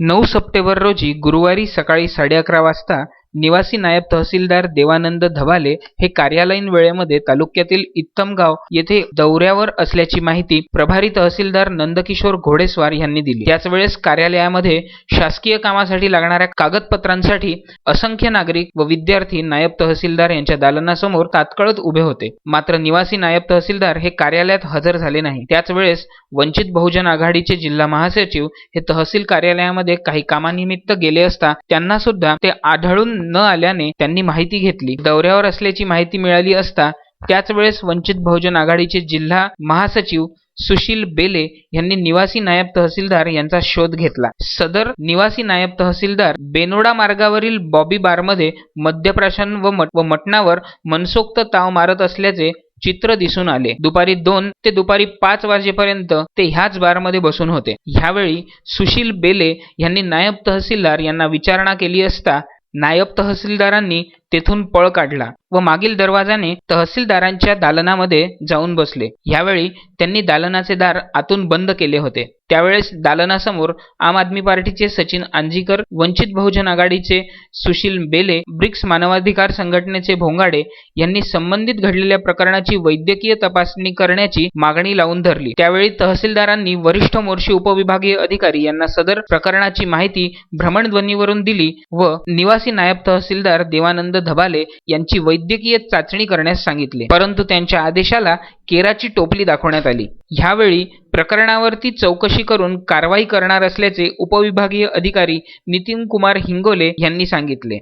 नऊ सप्टेबर रोजी गुरुवारी सकाळी साडे अकरा वाजता निवासी नायब तहसीलदार देवानंद धबाले हे कार्यालयीन वेळेमध्ये तालुक्यातील इत्तमगाव येथे दौऱ्यावर असल्याची माहिती प्रभारी तहसीलदार नंदकिशोर घोडेस्वार यांनी दिली. त्याच वेळेस कार्यालयामध्ये शासकीय कामासाठी लागणाऱ्या कागदपत्रांसाठी असंख्य नागरिक व विद्यार्थी नायब तहसीलदार यांच्या दालनासमोर तात्काळत उभे होते. मात्र निवासी नायब तहसीलदार हे कार्यालयात हजर झाले नाही. त्याच वेळेस वंचित बहुजन आघाडीचे जिल्हा महासचिव हे तहसील कार्यालयामध्ये काही कामानिमित्त गेले असता त्यांना सुद्धा ते आढळून न आल्याने त्यांनी माहिती घेतली. दौऱ्यावर असल्याची माहिती मिळाली असता त्याच वेळेस वंचित बहुजन आघाडीचे जिल्हा महासचिव सुशील बेले यांनी निवासी नायब तहसीलदार यांचा शोध घेतला. सदर निवासी नायब तहसीलदार बेनोडा मार्गावरील बॉबी बारमध्ये मद्यप्राशन व मट व मटणावर मनसोक्त ताव मारत असल्याचे चित्र दिसून आले. दुपारी दोन ते दुपारी पाच वाजेपर्यंत ते ह्याच बारमध्ये बसून होते. ह्यावेळी सुशील बेले यांनी नायब तहसीलदार यांना विचारणा केली असता नायब तहसीलदारांनी तेथून पळ काढला व मागील दरवाजाने तहसीलदारांच्या दालनामध्ये जाऊन बसले. ह्यावेळी त्यांनी दालनाचे दार आतून बंद केले होते. त्यावेळेस दालनासमोर आम आदमी पार्टीचे सचिन आंजीकर वंचित बहुजन आघाडीचे सुशील बेले ब्रिक्स मानवाधिकार संघटनेचे भोंगाडे यांनी संबंधित घडलेल्या प्रकरणाची वैद्यकीय तपासणी करण्याची मागणी लावून धरली. त्यावेळी तहसीलदारांनी वरिष्ठ मोर्शी उपविभागीय अधिकारी यांना सदर प्रकरणाची माहिती भ्रमणध्वनीवरून दिली व निवासी नायब तहसीलदार देवानंद धबाले यांची वैद्यकीय चाचणी करण्यास सांगितले. परंतु त्यांच्या आदेशाला केराची टोपली दाखवण्यात आली. ह्यावेळी प्रकरणावरती चौकशी करून कारवाई करणार असल्याचे उपविभागीय अधिकारी नितीन कुमार हिंगोले यांनी सांगितले.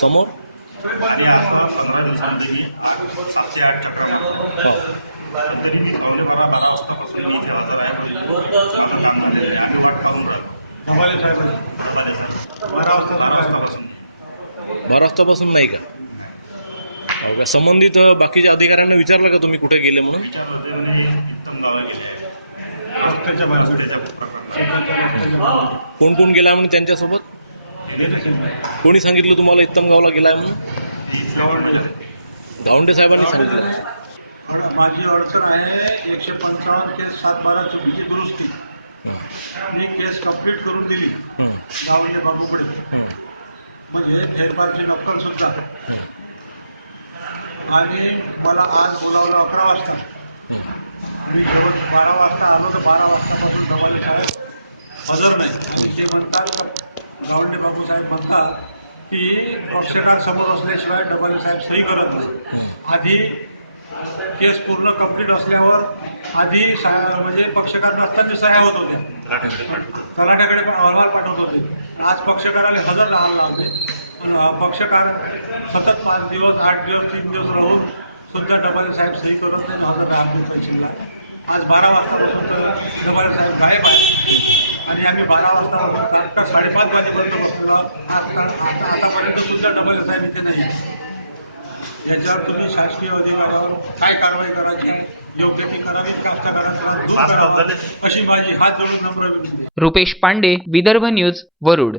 समोर? तरी पावणे बारा बारा वाजतापासून. आम्ही वाट पाहून साहेब. बारा वाजता बारा वाजतापासून. बारा वाजतापासून नाही का? हो का? संबंधित बाकीच्या अधिकाऱ्यांना विचारलं का तुम्ही कुठे गेले म्हणून? कोण कोण गेला. म्हणून त्यांच्यासोबत? कोणी सांगितलं तुम्हाला इत्तमगावला गेलाय म्हणून? गावंडे. साहेबांनी सांगितलं. माझी अडचण आहे एकशे पंचावन्न केस सात बारा चुकीची दुरुस्ती. मी केस कंप्लीट करून दिली. गावंडे बाबूकडे म्हणजे फेरफारची नक्कल सुद्धा. आणि मला आज बोलावलं अकरा वाजता. मी जेवण बारा वाजता आलो तर बारा वाजतापासून दबाले साहेब. हजर नाही. आणि ते म्हणतात गावंडे बाबू साहेब म्हणतात की पक्षकार समोर असल्याशिवाय डबाले साहेब सही करत नाही. आधी केस पूर्ण कंप्लीट असल्यावर आधी म्हणजे पक्षकार नसताना सह्या होत होत्या. तलाठ्याकडे पण अहवाल पाठवत होते. आज पक्षकाराला हजर राहायला लावते पक्षकार सतत पाच दिवस आठ दिवस तीन दिवस राहून सुद्धा डबाले साहेब सही करत नाही हजर राहत तहसीलला. आज बारा वाजतापासून डबाले साहेब गायब आहे आणि आम्ही बारा वाजतापासून साडेपाच वाजेपर्यंत बसलेलो आहोत. आता आता आतापर्यंत सुद्धा डबाले साहेब इथे नाही याच्यावर तुम्ही शासकीय अधिकाऱ्यावर काय कारवाई करायची योग्य ती करावी दूर झाले. अशी माझी हात जोडून नम्र विनंती. रुपेश पांडे विदर्भ न्यूज वरुड